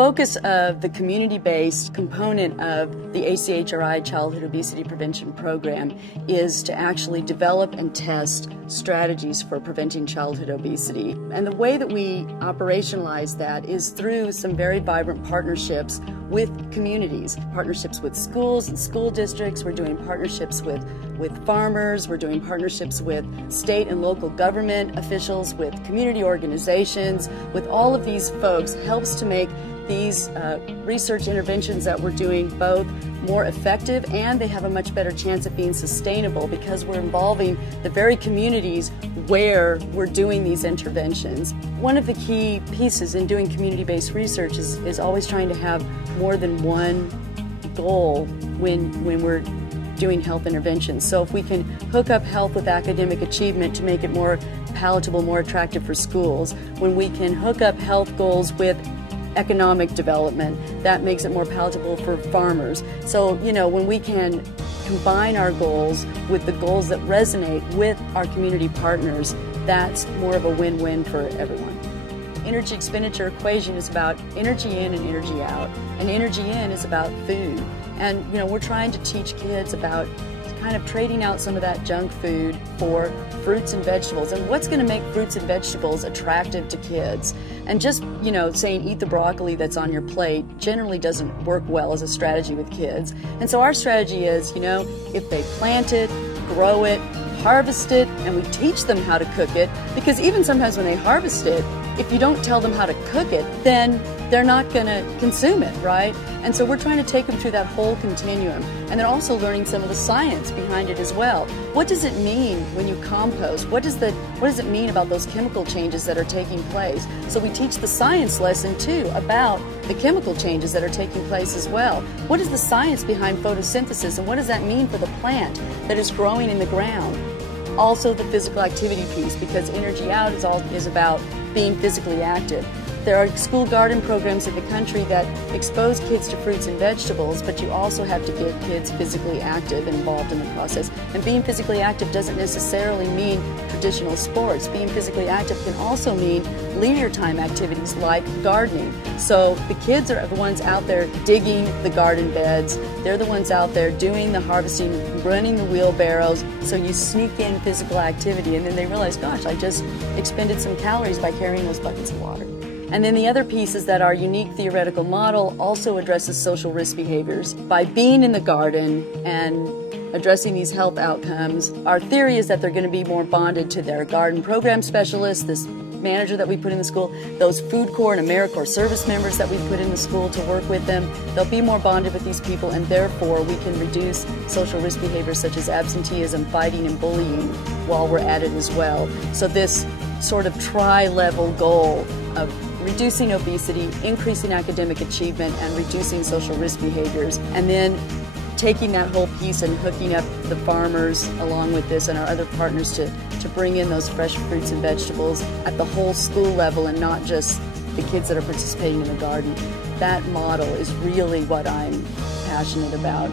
focus of the community-based component of the ACHRI Childhood Obesity Prevention Program is to actually develop and test strategies for preventing childhood obesity. And the way that we operationalize that is through some very vibrant partnerships with communities, partnerships with schools and school districts. We're doing partnerships with farmers, we're doing partnerships with state and local government officials, with community organizations. With all of these folks helps to make these research interventions that we're doing both more effective, and they have a much better chance of being sustainable because we're involving the very communities where we're doing these interventions. One of the key pieces in doing community-based research is always trying to have more than one goal when we're doing health interventions. So if we can hook up health with academic achievement to make it more palatable, more attractive for schools, when we can hook up health goals with economic development, that makes it more palatable for farmers. So, you know, when we can combine our goals with the goals that resonate with our community partners, that's more of a win-win for everyone. Energy expenditure equation is about energy in and energy out. And energy in is about food. And, you know, we're trying to teach kids about kind of trading out some of that junk food for fruits and vegetables, and what's going to make fruits and vegetables attractive to kids. And just, you know, saying eat the broccoli that's on your plate generally doesn't work well as a strategy with kids. And so our strategy is, you know, if they plant it, grow it, harvest it, and we teach them how to cook it, because even sometimes when they harvest it, if you don't tell them how to cook it, then they're not going to consume it, right? And so we're trying to take them through that whole continuum. And they're also learning some of the science behind it as well. What does it mean when you compost? What does it mean about those chemical changes that are taking place? So we teach the science lesson too about the chemical changes that are taking place as well. What is the science behind photosynthesis, and what does that mean for the plant that is growing in the ground? Also the physical activity piece, because energy out is about being physically active. There are school garden programs in the country that expose kids to fruits and vegetables, but you also have to get kids physically active and involved in the process. And being physically active doesn't necessarily mean traditional sports. Being physically active can also mean leisure time activities like gardening. So the kids are the ones out there digging the garden beds. They're the ones out there doing the harvesting, running the wheelbarrows. So you sneak in physical activity, and then they realize, gosh, I just expended some calories by carrying those buckets of water. And then the other piece is that our unique theoretical model also addresses social risk behaviors. By being in the garden and addressing these health outcomes, our theory is that they're going to be more bonded to their garden program specialists, this manager that we put in the school, those food corps and AmeriCorps service members that we put in the school to work with them. They'll be more bonded with these people, and therefore we can reduce social risk behaviors such as absenteeism, fighting, and bullying while we're at it as well. So this sort of tri-level goal of reducing obesity, increasing academic achievement, and reducing social risk behaviors, and then taking that whole piece and hooking up the farmers along with this and our other partners to bring in those fresh fruits and vegetables at the whole school level and not just the kids that are participating in the garden. That model is really what I'm passionate about.